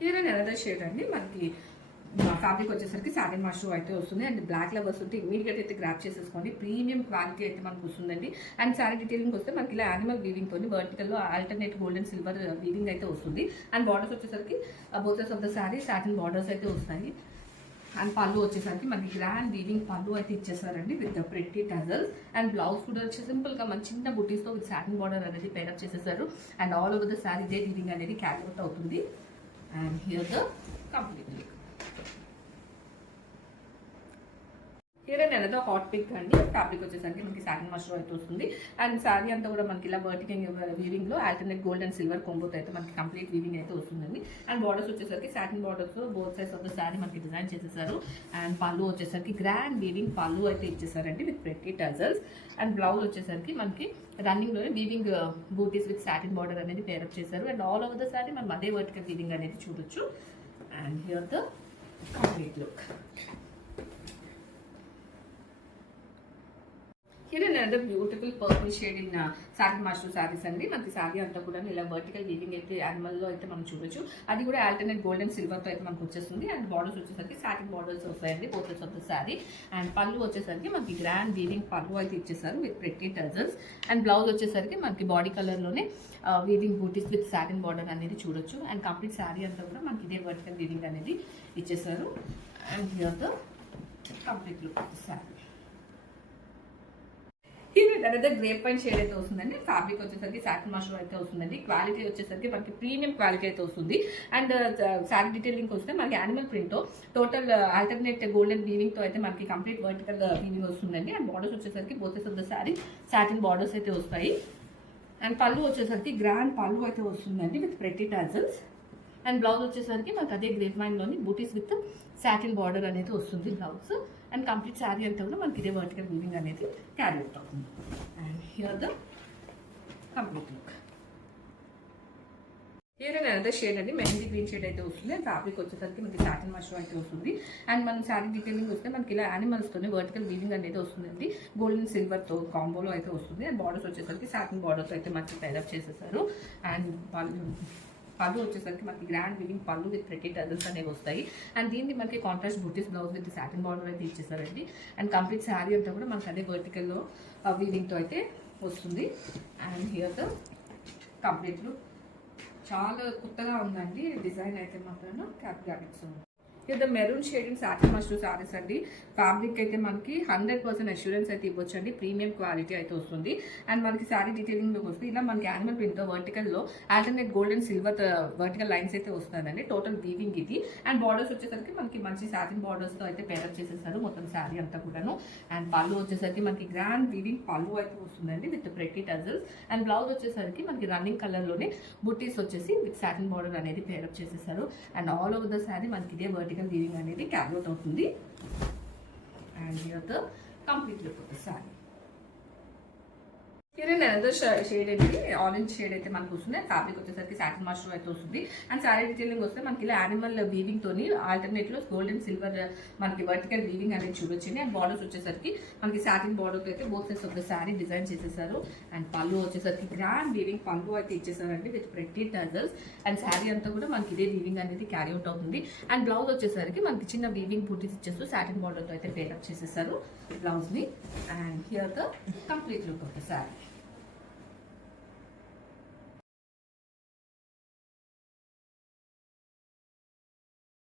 Here and another shade అండి. మనకి fabric వచ్చేసరికి సాటిన్ మష్రూమ్ అయితే వస్తుంది. అండ్ బ్లాక్ లవర్స్ ఉంటే ఇమీడియట్ అయితే గ్రాప్ చేసేసుకోండి. ప్రీమియం క్వాలిటీ అయితే మనకు వస్తుందండి. అండ్ సారీ డీటెయిలింగ్ వస్తే మనకి ఇలా యానిమల్ వీవింగ్ తోని వర్టికల్లో alternate gold and silver weaving అయితే వస్తుంది. అండ్ బార్డర్స్ వచ్చేసరికి both sides of the sari satin borders అయితే వస్తాయి. అండ్ పళ్ళు వచ్చేసరికి మనకి గ్రాండ్ వీవింగ్ పళ్ళు అయితే ఇచ్చేసారండి with the pretty tassels. And blouse కూడా వచ్చి సింపుల్ గా మన చిన్న బుటీస్తో విత్ సాటిన్ బార్డర్ అనేది పేరప్ చేసేసారు. And all over the sari ఇదే వీవింగ్ అనేది క్యారీ అవుట్ అవుతుంది. And here the complete look. Here and another hot pick అండి. ఫ్యాబ్రిక్ వచ్చేసరికి మనకి సాటిన్ మష్రూమ్ అయితే వస్తుంది. అండ్ సారీ అంతా కూడా మనకి ఇలా వర్టికల్ వీవింగ్ లో ఆల్టర్నేట్ గోల్డ్ అండ్ సిల్వర్ కొంబోతో అయితే మనకి కంప్లీట్ వీవింగ్ అయితే వస్తుందండి. అండ్ బార్డర్స్ వచ్చేసరికి satin borders both sides of the sari మనకి డిజైన్ చేసేసారు. అండ్ పళ్ళు వచ్చేసరికి గ్రాండ్ వీవింగ్ పళ్ళు అయితే ఇచ్చేసారండి with pretty tassels. And blouse వచ్చేసరికి మనకి రన్నింగ్ లోనే weaving booties with satin border అనేది పేరప్ చేశారు. And all over the sari మనం అదే వర్టికల్ వీవింగ్ అనేది చూడొచ్చు. And here the complete look. Here another beautiful purple shade in satin mushroom sarees అండి. మనకి సారీ అంతా కూడా ఇలా వర్టికల్ వీవింగ్ అయితే యానిమల్ లో అయితే మనం చూడొచ్చు. అది కూడా ఆల్టర్నేట్ గోల్డ్ అండ్ సిల్వర్ తో అయితే మనకు వచ్చేస్తుంది. అండ్ బార్డర్స్ వచ్చేసరికి సాటిన్ బార్డర్స్ వస్తాయండి both sides of the sari. And పళ్ళు వచ్చేసరికి మనకి గ్రాండ్ వీవింగ్ పళ్ళు అయితే ఇచ్చేసారు with pretty tassels. And blouse వచ్చేసరికి మనకి బాడీ కలర్ లోనే weaving booties with satin border అనేది చూడొచ్చు. అండ్ కంప్లీట్ సారీ అంతా కూడా మనకి ఇదే వర్టికల్ వీవింగ్ అనేది ఇచ్చేసారు. And here the complete look of the sorry. Another grape wine shade అయితే వస్తుందండి. ఫ్యాబ్రిక్ వచ్చేసరికి సాటిన్ మష్రూమ్ అయితే వస్తుందండి. క్వాలిటీ వచ్చేసరికి మనకి ప్రీమియం క్వాలిటీ అయితే వస్తుంది. అండ్ సారీ డీటెయిలింగ్ వస్తే మనకి animal print total alternate golden weaving తో అయితే మనకి కంప్లీట్ వర్టికల్ వీవింగ్ వస్తుందండి. అండ్ బార్డర్స్ వచ్చేసరికి both sides of the sari satin borders అయితే వస్తాయి. అండ్ పళ్ళు వచ్చేసరికి గ్రాండ్ పళ్ళు అయితే వస్తుందండి with pretty tassels. And blouse వచ్చేసరికి మనకి అదే గ్రేప్ వైన్ లోని బూటీస్ విత్ సాటిన్ బార్డర్ అనేది వస్తుంది బ్లౌజ్. అండ్ కంప్లీట్ శారీ అంతా కూడా మనకి ఇదే వర్టికల్ వీవింగ్ అనేది క్యారీ అవుట్ అవుతుంది. And here the complete look. Here and another shade అండి. మెహందీ గ్రీన్ షేడ్ అయితే వస్తుంది. అండ్ ఫ్యాబ్రిక్ వచ్చేసరికి మనకి సాటిన్ మష్రూమ్ అయితే వస్తుంది. అండ్ మన శారీ డీటెయిలింగ్ వస్తే మనకి ఇలా యానిమల్స్ తోనే వర్టికల్ వీవింగ్ అనేది వస్తుందండి. గోల్డ్ అండ్ సిల్వర్ తో కాంబోలో అయితే వస్తుంది. అండ్ బార్డర్స్ వచ్చేసరికి సాటిన్ బార్డర్స్ అయితే మనకి పేరప్ చేసేసారు. అండ్ పళ్ళు వచ్చేసరికి మనకి గ్రాండ్ వీవింగ్ పళ్ళు విత్ ప్రెట్టి టజల్స్ అనేవి వస్తాయి. అండ్ దీన్ని మనకి contrast booties blouse with satin border అయితే ఇచ్చేసారండి. అండ్ కంప్లీట్ శారీ అంతా కూడా మనకి అదే వర్టికల్లో వీవింగ్తో అయితే వస్తుంది. And here the complete look. చాలా కొత్తగా ఉందండి డిజైన్ అయితే మాత్రం క్యాప్ గ్రాఫిక్స్ ఉంది. ఇది maroon shade in satin mushroom saris అండి. ఫ్యాబ్రిక్ అయితే మనకి 100% అష్యూరెన్స్ అయితే ఇవ్వచ్చు అండి. ప్రీమియం క్వాలిటీ అయితే వస్తుంది. అండ్ మనకి సారీ డీటెయిలింగ్ లోకి వస్తే ఇలా మనకి యానిమల్ ప్రింట్ తో వర్టికల్ లో alternate gold and silver vertical lines అయితే వస్తుందండి. టోటల్ వీవింగ్ ఇది. అండ్ బార్డర్స్ వచ్చేసరికి మనకి మంచి సాటిన్ బార్డర్స్ తో అయితే పేరప్ చేసేసారు మొత్తం సారీ అంతా కూడాను. అండ్ పళ్ళు వచ్చేసరికి మనకి గ్రాండ్ వీవింగ్ పళ్ళు అయితే వస్తుందండి with pretty tassels. And blouse వచ్చేసరికి మనకి రన్నింగ్ కలర్ లోనే బుట్టీస్ వచ్చేసి విత్ సాటిన్ బార్డర్ అనేది పేరప్ చేసేసారు. And all over the sari మనకి ఇదే వర్టికల్ వీవింగ్ అనేది క్యారీ అవుట్ అవుతుంది. And here the complete look of the sorry. Here and another shade అండి. ఆరెంజ్ షేడ్ అయితే మనకు వస్తుంది. ఫ్యాబ్రిక్ వచ్చేసరికి సాటిన్ మష్రూమ్ అయితే వస్తుంది. అండ్ సారీ డీటెయిలింగ్ వస్తే మనకి ఇలా యానిమల్ వీవింగ్ తోని ఆల్టర్నేట్ లో గోల్డ్ అండ్ సిల్వర్ మనకి వర్టికల్ వీవింగ్ అనేది చూడొచ్చండి. అండ్ బార్డర్స్ వచ్చేసరికి మనకి సాటిన్ బార్డర్ అయితే both sides of the sari design చేసేసారు. అండ్ పళ్ళు వచ్చేసరికి గ్రాండ్ వీవింగ్ పళ్ళు అయితే ఇచ్చేసారండి with pretty tassels. And sari అంతా కూడా మనకి ఇదే వీవింగ్ అనేది క్యారీ అవుట్ అవుతుంది. అండ్ బ్లౌజ్ వచ్చేసరికి మనకి చిన్న వీవింగ్ బూటీస్ ఇచ్చేస్తూ సాటిన్ బార్డర్ తో అయితే పేరప్ చేసేసారు బ్లౌజ్ ని. And here the complete look of the sorry.